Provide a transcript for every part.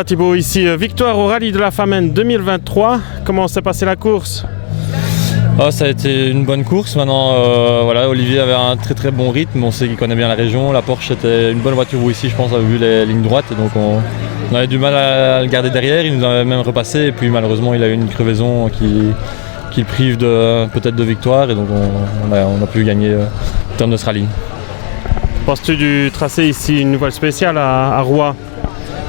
Voilà Thibaut, ici victoire au rallye de la Famenne 2023. Comment s'est passée la course? Ça a été une bonne course. Maintenant, Olivier avait un très très bon rythme. On sait qu'il connaît bien la région. La Porsche était une bonne voiture ici, je pense, vu les lignes droites. Et donc on avait du mal à le garder derrière. Il nous avait même repassé. Et puis malheureusement, il a eu une crevaison qui le prive peut-être de victoire. Et donc on a pu gagner en termes de ce rallye. Penses-tu du tracé ici, une nouvelle spéciale à Roy?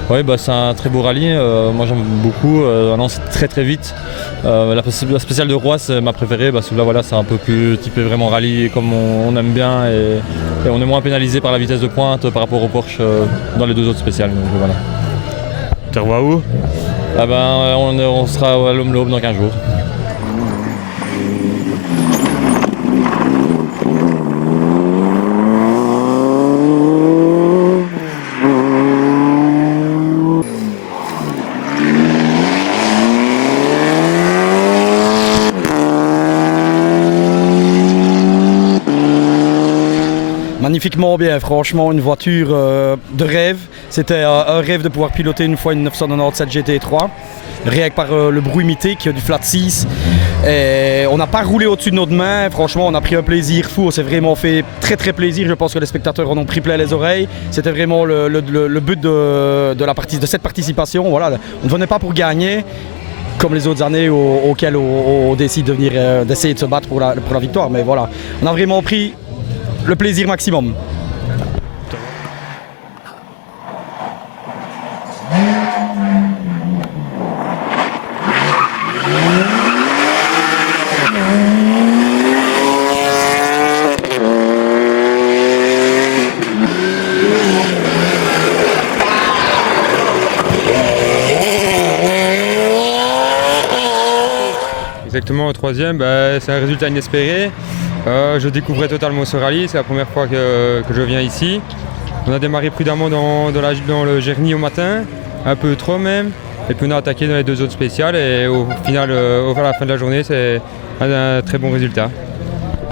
Oui, c'est un très beau rallye, moi j'aime beaucoup, maintenant c'est très très vite. La spéciale de Roy c'est ma préférée, parce que là voilà, c'est un peu plus typé vraiment rallye comme on aime bien et on est moins pénalisé par la vitesse de pointe par rapport au Porsche dans les deux autres spéciales. Donc, voilà. Tu revois où? On sera à l'Homme-L'aube dans 15 jours. Magnifiquement bien, franchement, une voiture de rêve. C'était un rêve de pouvoir piloter une fois une 997 GT3. Rien que par le bruit mythique du flat 6. Et on n'a pas roulé au-dessus de notre main, franchement on a pris un plaisir fou, on s'est vraiment fait très très plaisir, je pense que les spectateurs en ont pris plein les oreilles. C'était vraiment le but de cette participation. Voilà. On ne venait pas pour gagner, comme les autres années auxquelles on décide d'essayer de se battre pour la victoire, mais voilà, on a vraiment pris le plaisir maximum. Exactement, au troisième, c'est un résultat inespéré. Je découvrais totalement ce rallye, c'est la première fois que je viens ici. On a démarré prudemment dans le Gerny au matin, un peu trop même, et puis on a attaqué dans les deux autres spéciales et au final, à la fin de la journée, c'est un très bon résultat.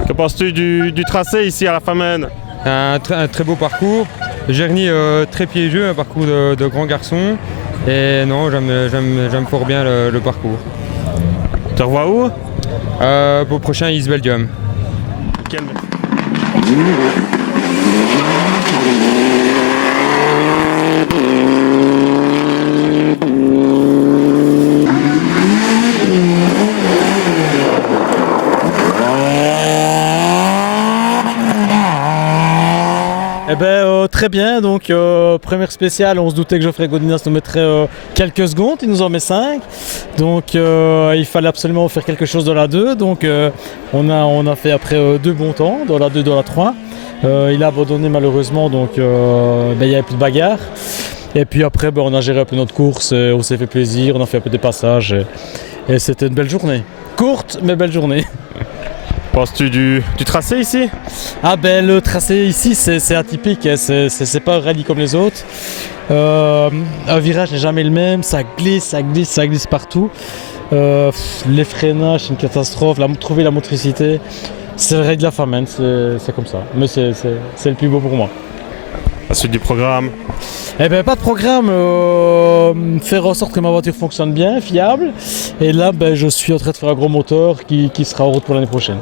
Que penses-tu du tracé ici à la Famenne? Un très beau parcours, Gerny très piégeux, un parcours de grands garçons, et non, j'aime fort bien le parcours. Tu revois où? Pour le prochain East Belgium. Quel... Très bien, donc première spéciale, on se doutait que Geoffrey Godinas nous mettrait quelques secondes, il nous en met 5. Donc il fallait absolument faire quelque chose dans la 2, donc on a fait après 2 bons temps, dans la 2, dans la 3. Il a abandonné malheureusement, donc il n'y avait plus de bagarre. Et puis après on a géré un peu notre course, on s'est fait plaisir, on a fait un peu des passages et c'était une belle journée. Courte mais belle journée. Penses-tu du tracé ici? Le tracé ici c'est atypique, hein. C'est pas un rallye comme les autres. Un virage n'est jamais le même, ça glisse partout. Les freinages c'est une catastrophe, trouver la motricité, c'est le rallye de la Famenne, c'est comme ça. Mais c'est le plus beau pour moi. La suite du programme? Pas de programme, faire en sorte que ma voiture fonctionne bien, fiable. Et là, je suis en train de faire un gros moteur qui sera en route pour l'année prochaine.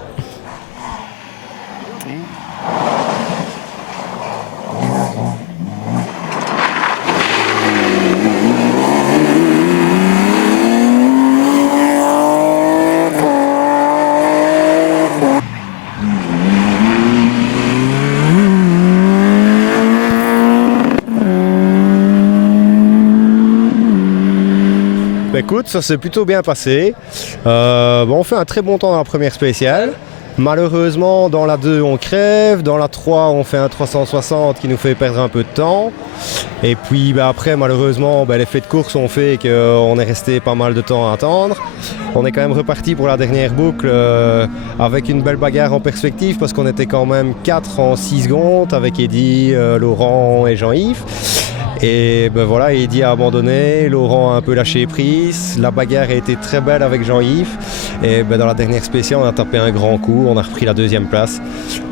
Écoute, ça s'est plutôt bien passé. On fait un très bon temps dans la première spéciale. Malheureusement, dans la 2, on crève. Dans la 3, on fait un 360 qui nous fait perdre un peu de temps. Et puis après, malheureusement, l'effet de course ont fait qu'on est resté pas mal de temps à attendre. On est quand même reparti pour la dernière boucle avec une belle bagarre en perspective parce qu'on était quand même 4 en 6 secondes avec Eddy, Laurent et Jean-Yves. Et ben voilà, Eddy a abandonné, Laurent a un peu lâché prise, la bagarre a été très belle avec Jean-Yves. Et ben dans la dernière spéciale, on a tapé un grand coup, on a repris la 2e place.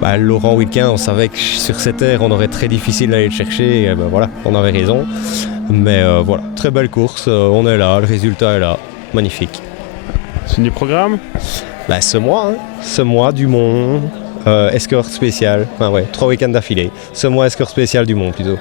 Ben, Laurent Wilquin, on savait que sur cette aire, on aurait très difficile d'aller le chercher. Et ben voilà, on avait raison. Mais voilà, très belle course, on est là, le résultat est là, magnifique. C'est du programme? Ben, ce mois, Dumont, escorte spéciale, enfin ouais, 3 week-ends d'affilée. Ce mois, escorte spéciale Dumont plutôt.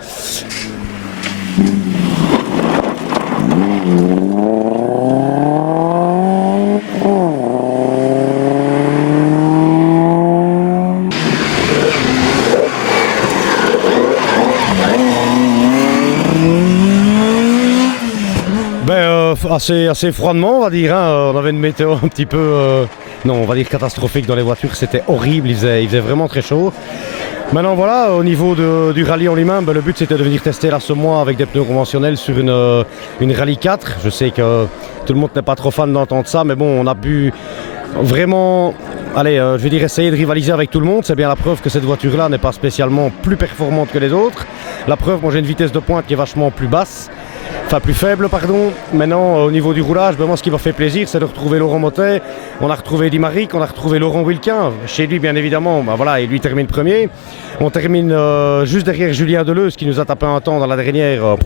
Assez froidement, on va dire. On avait une météo un petit peu, non, on va dire catastrophique dans les voitures. C'était horrible, il faisait vraiment très chaud. Maintenant voilà, au niveau du rallye en lui-même, le but c'était de venir tester là ce mois avec des pneus conventionnels sur une rallye 4. Je sais que tout le monde n'est pas trop fan d'entendre ça, mais bon, on a pu vraiment, je vais dire essayer de rivaliser avec tout le monde. C'est bien la preuve que cette voiture-là n'est pas spécialement plus performante que les autres. La preuve, moi j'ai une vitesse de pointe qui est vachement plus basse. Enfin plus faible pardon. Maintenant au niveau du roulage, moi ce qui m'a fait plaisir c'est de retrouver Laurent Mottet. On a retrouvé Eddy Maric, on a retrouvé Laurent Wilquin. Chez lui bien évidemment, voilà, et lui termine premier. On termine juste derrière Julien Deleuze qui nous a tapé un temps dans la dernière.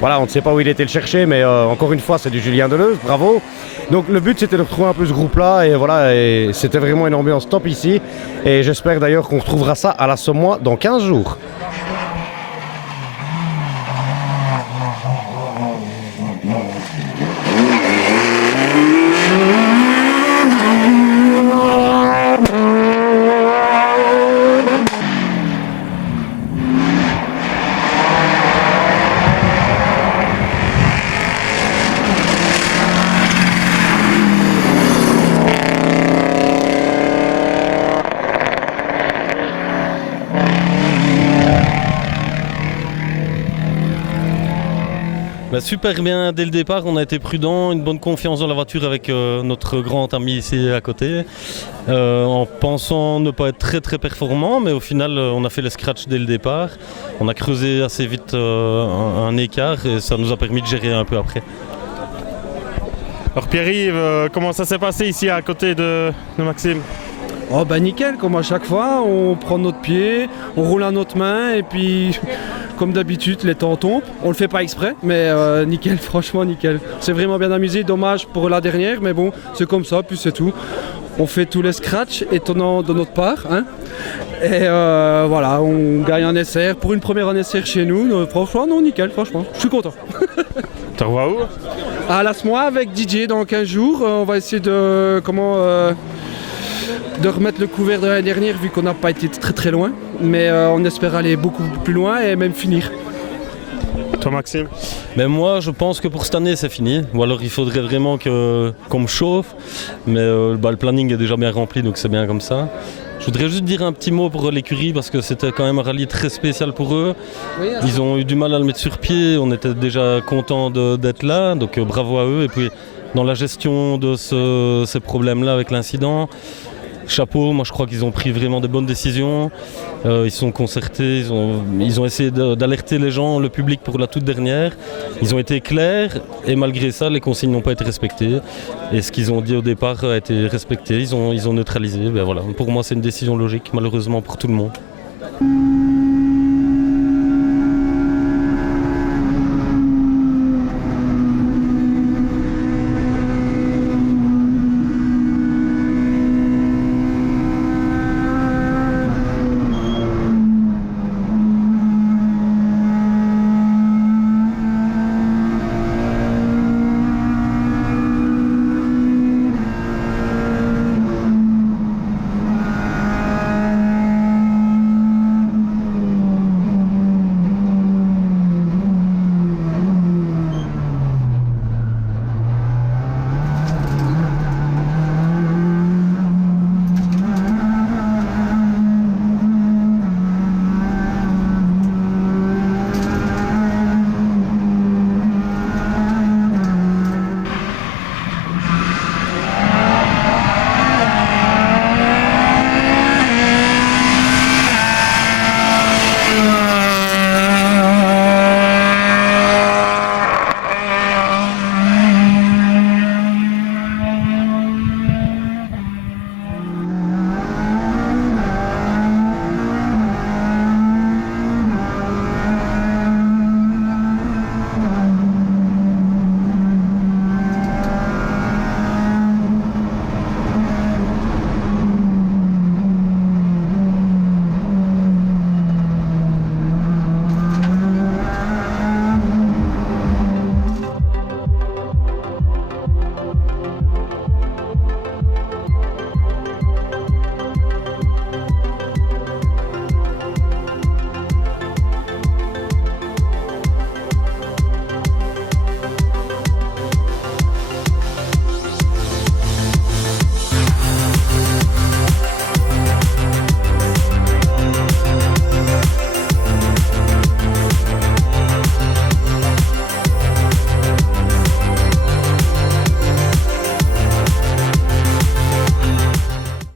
Voilà, on ne sait pas où il était le chercher, mais encore une fois c'est du Julien Deleuze, bravo. Donc le but c'était de retrouver un peu ce groupe-là et voilà, et c'était vraiment une ambiance top ici. Et j'espère d'ailleurs qu'on retrouvera ça à la Sommois dans 15 jours. Super bien dès le départ, on a été prudent, une bonne confiance dans la voiture avec notre grand ami ici à côté, en pensant ne pas être très performant, mais au final on a fait les scratchs dès le départ, on a creusé assez vite un écart et ça nous a permis de gérer un peu après. Alors Pierre-Yves, comment ça s'est passé ici à côté de Maxime? Oh bah nickel, comme à chaque fois, on prend notre pied, on roule à notre main et puis comme d'habitude les temps tombent. On le fait pas exprès mais nickel, franchement nickel. C'est vraiment bien amusé, dommage pour la dernière mais bon c'est comme ça, puis c'est tout. On fait tous les scratchs étonnants de notre part hein. Et voilà, on gagne un essai pour une première en essai chez nous. Franchement non nickel, franchement, je suis content. Tu revois où? À la Sommois avec DJ dans 15 jours, on va essayer de de remettre le couvert de l'année dernière vu qu'on n'a pas été très loin, mais on espère aller beaucoup plus loin et même finir. Toi Maxime? Mais moi je pense que pour cette année c'est fini, ou alors il faudrait vraiment qu'on me chauffe, mais le planning est déjà bien rempli donc c'est bien comme ça. Je voudrais juste dire un petit mot pour l'écurie parce que c'était quand même un rallye très spécial pour eux. Ils ont eu du mal à le mettre sur pied, on était déjà contents d'être là, donc bravo à eux. Et puis dans la gestion de ces problèmes-là avec l'incident, chapeau, moi je crois qu'ils ont pris vraiment des bonnes décisions, ils se sont concertés, ils ont essayé d'alerter les gens, le public pour la toute dernière, ils ont été clairs et malgré ça les consignes n'ont pas été respectées et ce qu'ils ont dit au départ a été respecté, ils ont neutralisé, ben voilà. Pour moi c'est une décision logique malheureusement pour tout le monde.